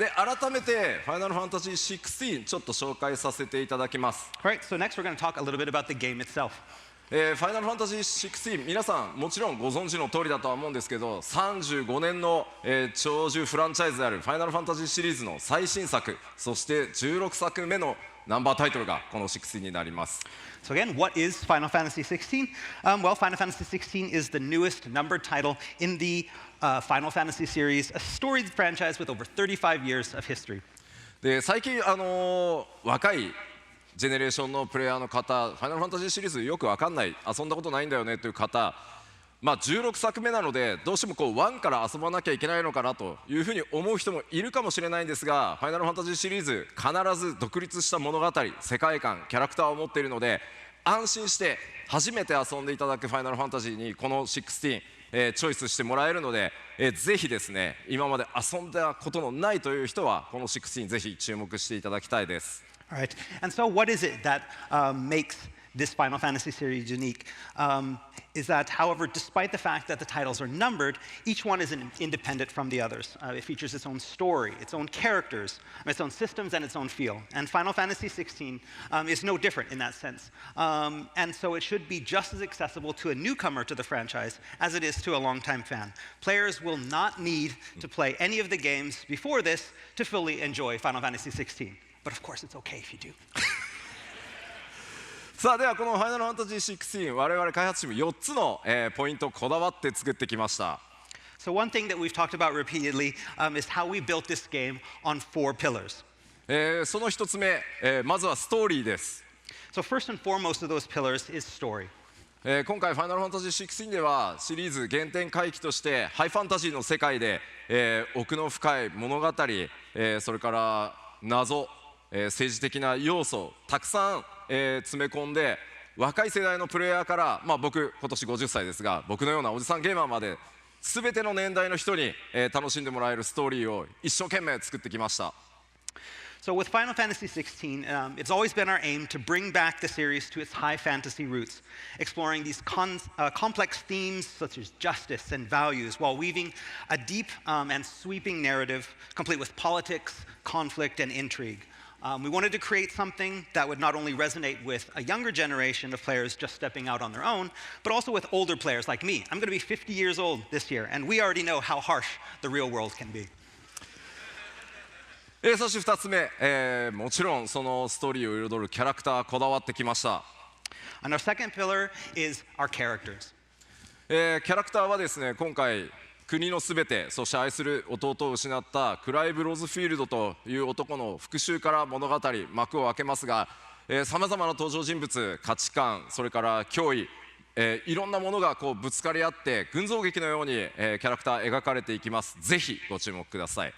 で改めてファイナルファンタジー16ちょっと紹介させていただきます。All right, so next we're going to talk a little bit about the game itself. ファイナルファンタジー16、皆さんもちろんご存知の通りだとは思うんですけど、35年の、長寿フランチャイズであるファイナルファンタジーシリーズの最新作、そして16作目のナンバータイトルがこの16になります。So again, what is Final Fantasy XVI? Well, Final Fantasy XVI is the newest numbered title in the Final Fantasy series, a storied franchise with over 35 years of history. で最近、若いジェネレーションのプレイヤーの方、ファイナルファンタジーシリーズよく分かんない、遊んだことないんだよねという方、16作目なのでどうしても1から遊ばなきゃいけないのかなというふうに思う人もいるかもしれないんですが、ファイナルファンタジーシリーズ必ず独立した物語、世界観、キャラクターを持っているので、安心して初めて遊んでいただくファイナルファンタジーにこの16、チョイスしてもらえるので、ぜひですね、今まで遊んだことのないという人はこの16ぜひ注目していただきたいです。All right, and so what is it that makes this Final Fantasy series unique? Is that, however, despite the fact that the titles are numbered, each one is independent from the others. It features its own story, its own characters, its own systems, and its own feel. And Final Fantasy XVI is no different in that sense. And so it should be just as accessible to a newcomer to the franchise as it is to a longtime fan. Players will not need to play any of the games before this to fully enjoy Final Fantasy XVI. But of course, it's okay if you do. さあではこのファイナルファンタジー16、我々開発チーム4つの、ポイントをこだわって作ってきました。So one thing that we've talked about repeatedly is how we built this game on 4 pillars. その1つ目、まずはストーリーです。So first and foremost of those pillars is story. 今回ファイナルファンタジー16ではシリーズ原点回帰としてハイファンタジーの世界で、奥の深い物語、それから謎、政治的な要素たくさん、詰め込んで、若い世代のプレイヤーから、僕今年50歳ですが、僕のようなおじさんゲーマーまで全ての年代の人に、楽しんでもらえるストーリーを一生懸命作ってきました。So with Final Fantasy XVI, it's always been our aim to bring back the series to its high fantasy roots, exploring these complex themes such as justice and values, while weaving a deep and sweeping narrative complete with politics, conflict, and intrigue. We wanted to create something that would not only resonate with a younger generation of players just stepping out on their own, but also with older players like me. I'm going to be 50 years old this year, and we already know how harsh the real world can be. そして2つ目、もちろんそのストーリーを彩るキャラクターこだわってきました。And our second pillar is our characters. キャラクターはですね、今回国のすべて、そして愛する弟を失ったクライブ・ロズフィールドという男の復讐から物語幕を開けますが、さまざまな登場人物、価値観、それから脅威、いろんなものがこうぶつかり合って群像劇のように、キャラクター描かれていきます。ぜひご注目ください。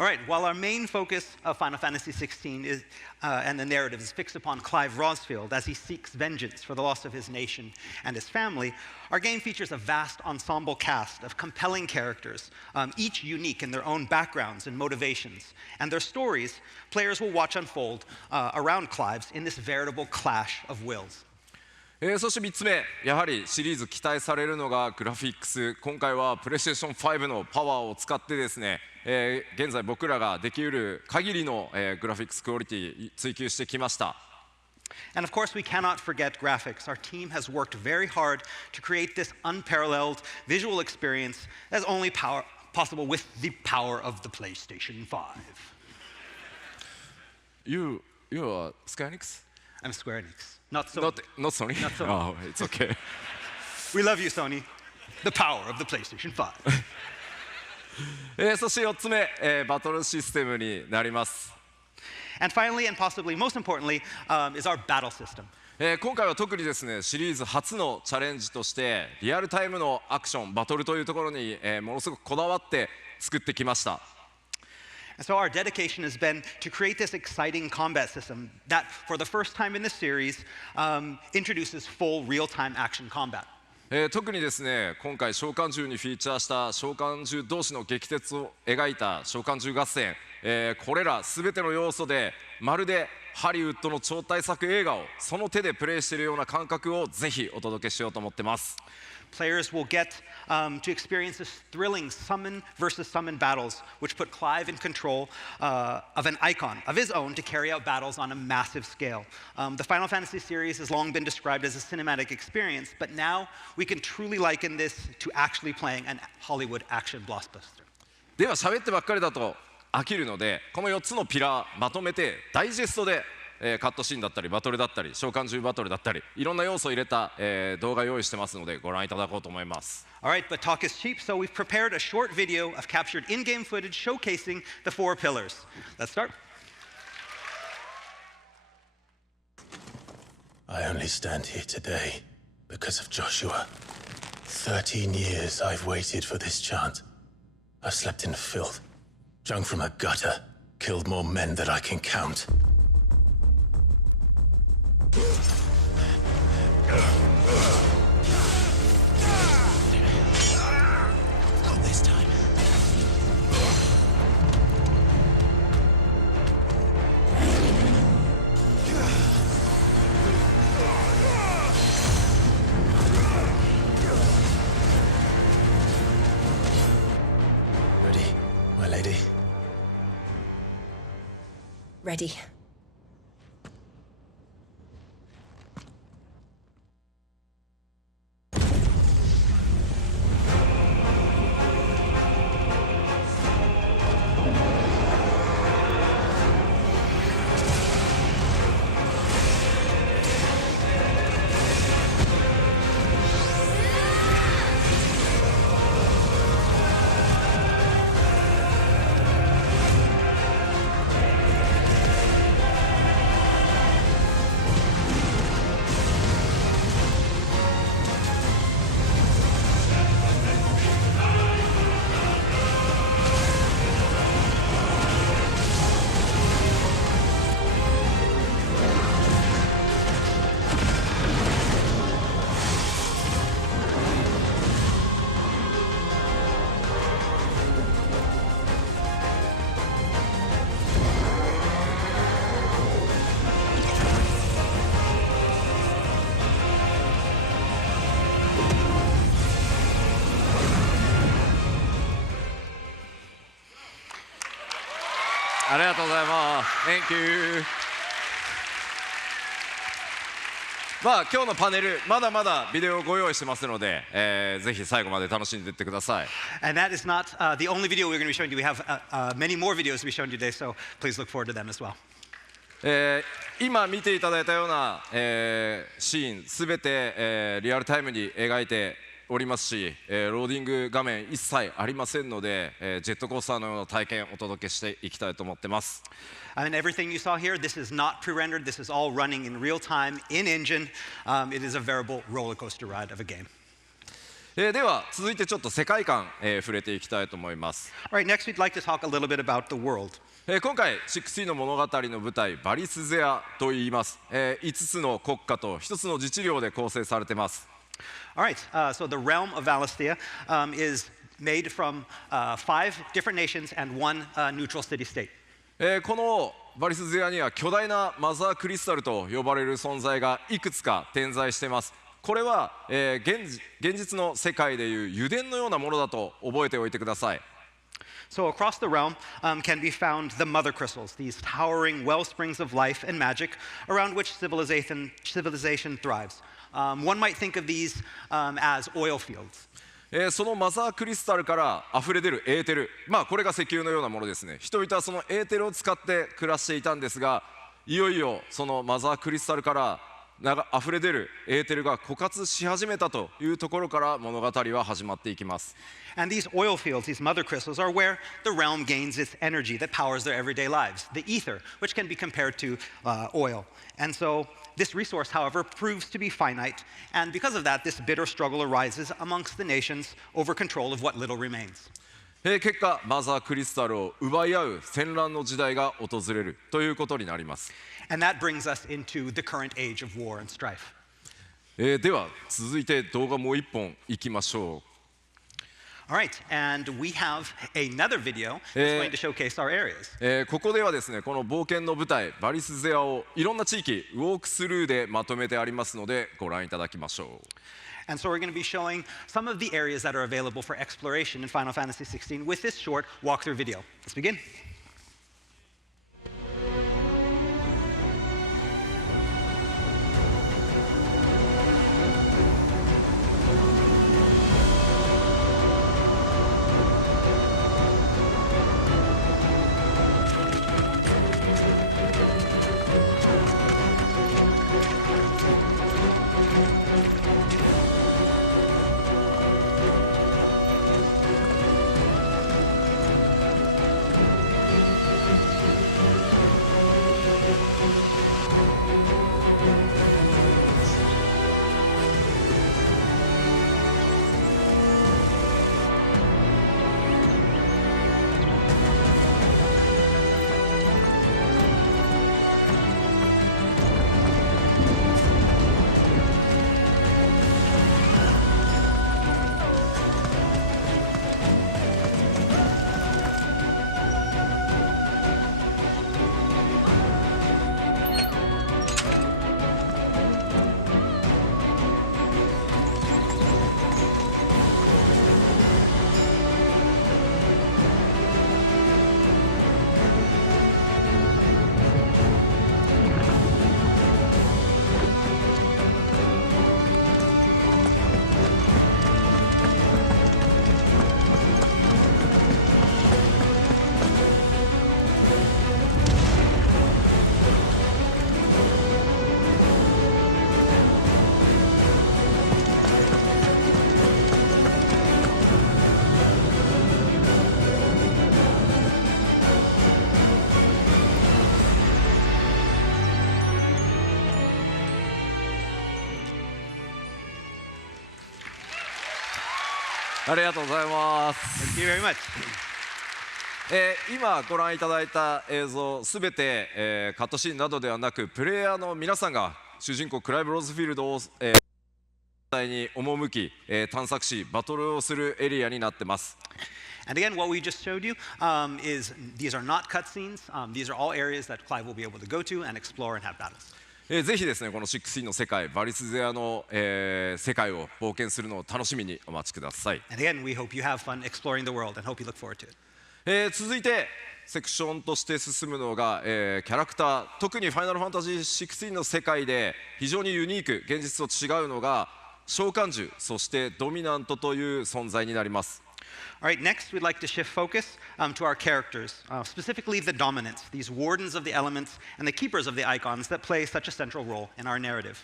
All right, while our main focus of Final Fantasy XVI is, and the narrative is fixed upon Clive Rosfield as he seeks vengeance for the loss of his nation and his family, our game features a vast ensemble cast of compelling characters, each unique in their own backgrounds and motivations. And their stories, players will watch unfold around Clive's in this veritable clash of wills. そして3つ目、やはりシリーズ期待されるのがグラフィックス。今回はプレイステーション5のパワーを使ってですね、現在僕らができうる限りの、グラフィックスクオリティ追求してきました。And of course, we cannot forget graphics. Our team has worked very hard to create this unparalleled visual experience that's only possible with the power of the PlayStation 5. You are Square Enix? I'm Square Enix. Not Sony. Not Sony? Not Sony. Oh, it's okay. We love you, Sony. The power of the PlayStation 5. そして4つ目、バトルシステムになります。And finally, and possibly most importantly, is our battle system. 今回は特にですね、シリーズ初のチャレンジとしてリアルタイムのアクション、バトルというところに、ものすごくこだわって作ってきました。And so our dedication has been to create this exciting combat system that, for the first time in this series, introduces full real-time action combat. 特にですね、今回召喚獣にフィーチャーした召喚獣同士の激突を描いた召喚獣合戦、これらすべての要素でまるでハリウッドの超大作映画をその手でプレイしているような感覚をぜひお届けしようと思ってます。Players will get to experience this thrilling summon versus summon battles, which put Clive in control of an icon of his own to carry out battles on a massive scale. The Final Fantasy series has long been described as a cinematic experience, but now we can truly liken this to actually playing an Hollywood action blockbuster. では喋ってばっかりだと飽きるので、この4つのピラーまとめてダイジェストでカットシーンだったりバトルだったり召喚獣バトルだったりいろんな要素を入れた動画用意してますのでご覧いただこうと思います。 Alright, but talk is cheap, so we've prepared a short video of captured in-game footage showcasing the 4 pillars. Let's start. I only stand here today because of Joshua. 13 years I've waited for this chance. I've slept in filth, drunk from a gutter, killed more men than I can count. Not this time. Ready, my lady? Ready.ありがとうございます。Thank you。まあ今日のパネルまだまだビデオをご用意してますので、ぜひ最後まで楽しんでいってください。And that is not the only video we're going to be showing you. We have many more videos to be shown today, so please look forward to them as well. 今見ていただいたような、シーンすべて、リアルタイムに描いておりますし、ローディング画面一切ありませんので、ジェットコースターのような体験をお届けしていきたいと思ってます。And everything you saw here, this is not pre-rendered. This is all running in real time in engine. It is a veritable roller coaster ride of a game. では続いてちょっと世界観、触れていきたいと思います。All right, next we'd like to talk a little bit about the world. 今回6の物語の舞台バリスゼアといいます。5つの国家と1つの自治領で構成されています。All right, so the realm of Valistia is made from 5 different nations and 1 neutral city-state. このバリスゼアには巨大なマザークリスタルと呼ばれる存在がいくつか点在しています。これは、現実の世界でいう油田のようなものだと覚えておいてください。So across the realm can be found the mother crystals, these towering wellsprings of life and magic around which civilization thrives. One might think of these as oil fields. そのマザークリスタルから溢れ出るエーテル、これが石油のようなものですね。人々はそのエーテルを使って暮らしていたんですが、いよいよそのマザークリスタルから溢れ出るエーテルが枯渇し始めたというところから物語は始まっていきます。And these oil fields, these mother crystals, are where the realm gains its energy that powers their everyday lives, the ether, which can be compared to oil. And so this resource, however, proves to be finite, and because of that, this bitter struggle arises amongst the nations over control of what little remains. 結果、マザークリスタルを奪い合う戦乱の時代が訪れるということになります。And that brings us into the current age of war and strife. では続いて動画もう一本いきましょう。All right, and we have another video that's going to showcase our areas. ここではですね、この冒険の舞台バリスゼアをいろんな地域ウォークスルーでまとめてありますのでご覧いただきましょう。And so we're going to be showing some of the areas that are available for exploration in Final Fantasy XVI with this short walkthrough video. Let's begin. ありがとうございます。 Thank you very much. 今ご覧いただいた映像すべて、カットシーンなどではなくプレイヤーの皆さんが主人公クライブ・ローズフィールドを、実際に赴き、探索しバトルをするエリアになってます。 And again, what we just showed you is these are not cutscenes. These are all areas that Clive will be able to go to and explore and have battles. ぜひですねこの16の世界バリスゼアの、世界を冒険するのを楽しみにお待ちください。 And again, we hope you have fun exploring the world and hope you look forward to it. 続いてセクションとして進むのが、キャラクター特にファイナルファンタジー16の世界で非常にユニーク現実と違うのが召喚獣そしてドミナントという存在になります。 All right, next we'd like to shift focus to our characters, specifically the dominants, these wardens of the elements and the keepers of the icons that play such a central role in our narrative.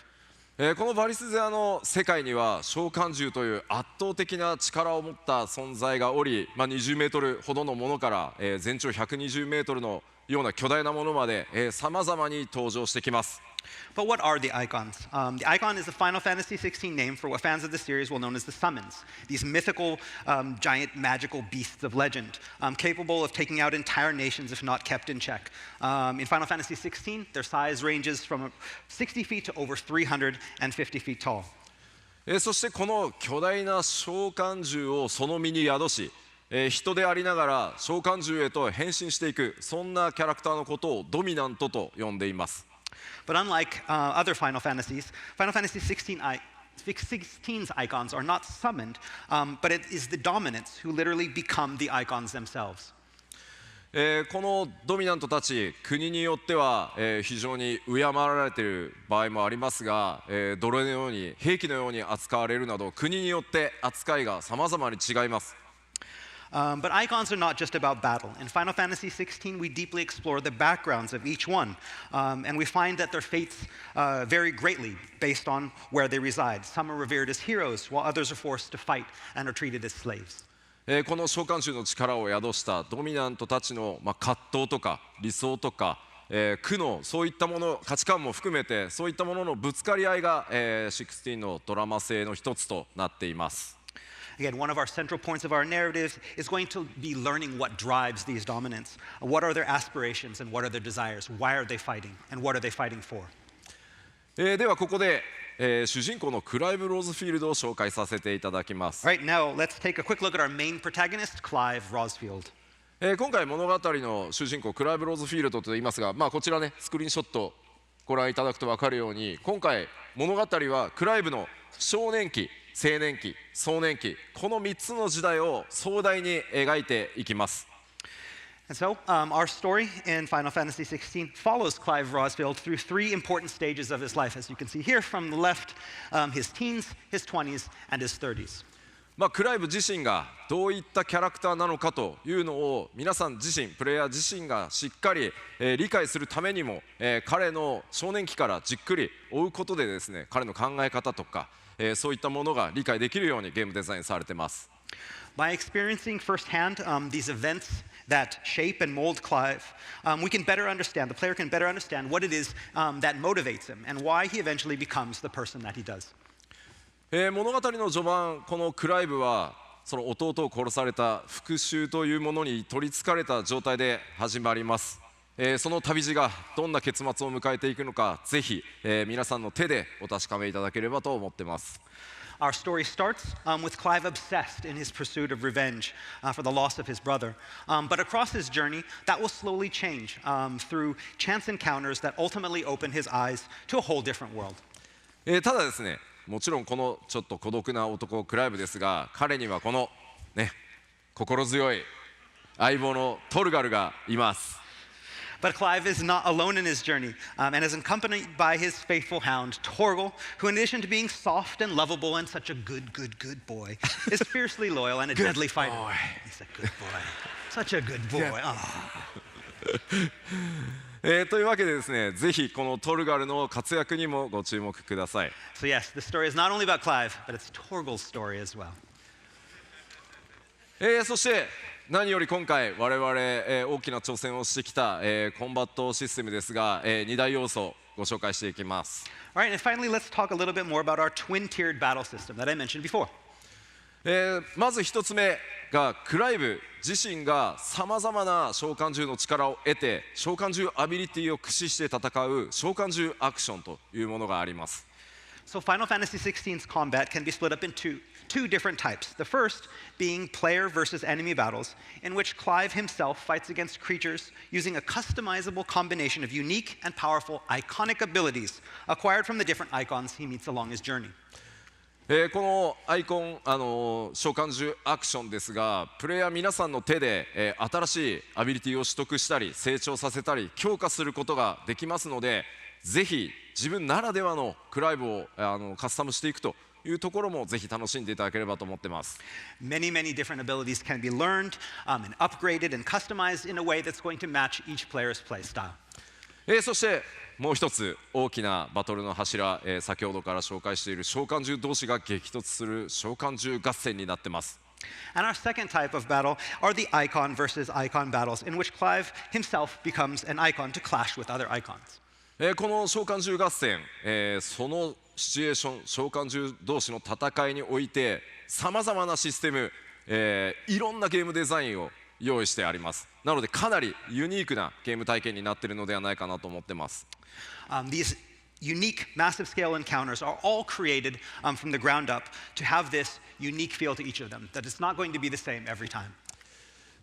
このバリスゼアの世界には召喚獣という圧倒的な力を持った存在がおり、20メートルほどのものから、全長120メートルのような巨大なものまでさまざまに登場してきます。 But what are the icons? The icon is the Final Fantasy XVI name for what fans of the series will know as the summons, these mythical, giant, magical beasts of legend, capable of taking out entire nations if not kept in check. In Final Fantasy XVI, their size ranges from 60 feet to over 350 feet tall. そしてこの巨大な召喚獣をその身に宿し、人でありながら召喚獣へと変身していくそんなキャラクターのことをドミナントと呼んでいます。 But unlike other Final Fantasies, Final Fantasy XVI's icons are not summoned, but it is the dominants who literally become the icons themselves. このドミナントたち国によっては、非常に敬われている場合もありますが、奴隷のように兵器のように扱われるなど国によって扱いが様々に違います。 But icons are not just about battle. In Final Fantasy XVI, we deeply explore the backgrounds of each one, and we find that their fates vary greatly based on where they reside. Some are revered as heroes, while others are forced to fight and are treated as slaves. この召喚獣の力を宿したドミナントたちの、葛藤とか理想とか、苦悩そういったもの価値観も含めてそういったもののぶつかり合いが、16のドラマ性の一つとなっています。 Again, one of our central points of our narrative is going to be learning what drives these dominants. What are their aspirations and what are their desires? Why are they fighting? And what are they fighting for? ではここで主人公のクライブ・ローズフィールドを紹介させていただきます。 All right, now let's take a quick look at our main protagonist, Clive Rosfield. 今回物語の主人公クライブ・ローズフィールドと言いますが、こちらねスクリーンショットご覧いただくと分かるように、今回物語はクライブの少年期、青年期、壮年期、この3つの時代を壮大に描いていきます。 And so, our story in Final Fantasy XVI follows Clive Rosfield through 3 important stages of his life, as you can see here from the left, his teens, his 20s, and his 30s. クライブ自身がどういったキャラクターなのかというのを皆さん自身、プレイヤー自身がしっかり、理解するためにも、彼の少年期からじっくり追うことでですね、彼の考え方とか、そういったものが理解できるようにゲームデザインされてます。 By experiencing firsthand these events that shape and mold Clive, we can better understand, the player can better understand what it is that motivates him and why he eventually becomes the person that he does. 物語の序盤、このクライブはその弟を殺された復讐というものに取りつかれた状態で始まります。その旅路がどんな結末を迎えていくのか、ぜひ、皆さんの手でお確かめいただければと思っています。 Our story starts with Clive obsessed in his pursuit of revenge for the loss of his brother. But across his journey, that will slowly change through chance encounters that ultimately open his eyes to a whole different world. ただですね、もちろんこのちょっと孤独な男クライブですが、彼にはこのね心強い相棒のトルガルがいます。 But Clive is not alone in his journey and is accompanied by his faithful hound, Torgal, who in addition to being soft and lovable and such a good boy, is fiercely loyal and a deadly fighter. He's a good boy. Such a good boy. Oh. というわけでですね、ぜひこのトルガルの活躍にもご注目ください。 So yes, the story is not only about Clive, but it's Torgal's story as well. そして何より今回我々、大きな挑戦をしてきた、コンバットシステムですが、2大要素をご紹介していきます。 All right, and finally, let's talk a little bit more about our twin-tiered battle system that I mentioned before. まず1つ目がクライブ自身がさまざまな召喚獣の力を得て召喚獣アビリティを駆使して戦う召喚獣アクションというものがあります。 So Final Fantasy XVI's combat can be split up into two different types. The first being player versus enemy battles, in which Clive himself fights against creatures using a customizable combination of unique and powerful iconic abilities acquired from the different icons he meets along his journey. このアイコン、召喚獣アクションですが、プレイヤー皆さんの手で、新しいアビリティを取得したり成長させたり強化することができますので、ぜひ自分ならではのクライブをカスタムしていくというところもぜひ楽しんでいただければと思ってます。 Many different abilities can be learned and upgraded and customized in a way that's going to match each player's play style. そしてもう一つ大きなバトルの柱、先ほどから紹介している召喚獣同士が激突する召喚獣合戦になってます。 And our second type of battle are the icon versus icon battles, in which Clive himself becomes an icon to clash with other icons. この召喚獣合戦、そのシチュエーション、召喚獣同士の戦いにおいてさまざまなシステム、いろんなゲームデザインを用意してあります。なのでかなりユニークなゲーム体験になっているのではないかなと思ってます。 These unique, massive scale encounters are all created from the ground up to have this unique feel to each of them, that it's not going to be the same every time.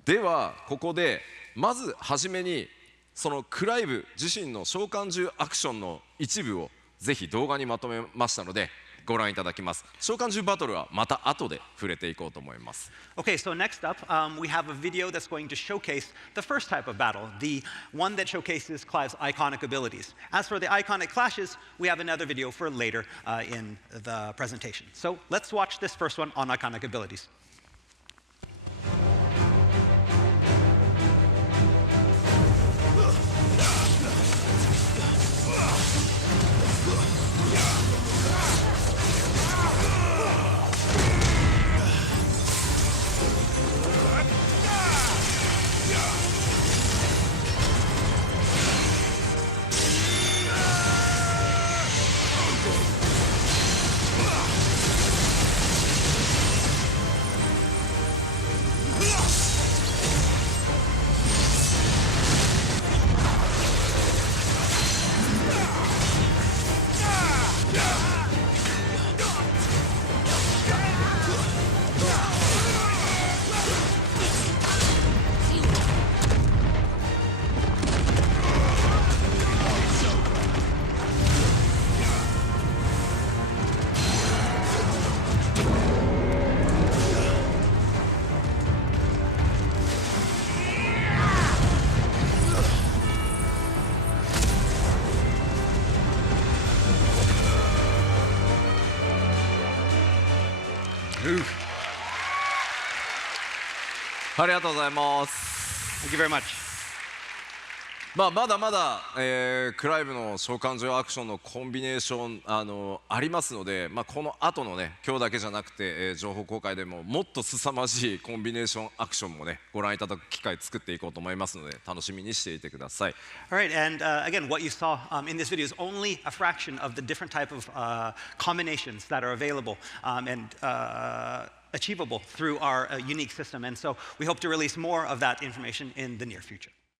ではここでまずはじめにそのクライブ自身の召喚獣アクションの一部をぜひ動画にまとめましたのでご覧いただきます。召喚獣バトルはまた後で触れていこうと思います。 Okay, so next up, we have a video that's going to showcase the first type of battle, the one that showcases Clive's iconic abilities. As for the iconic clashes, we have another video for later in the presentation. So let's watch this first one on iconic abilities. move. ありがとうございます。 Thank you very much. まだまだ、クライブの召喚獣アクションのコンビネーションありますので、この後のね今日だけじゃなくて、情報公開でももっと凄まじいコンビネーションアクションもねご覧いただく機会作っていこうと思いますので楽しみにしていてください。 All right, and again, what you saw in this video is only a fraction of the different type of combinations that are available and achievable through our unique system. And so we hope to release more of that information in the near future.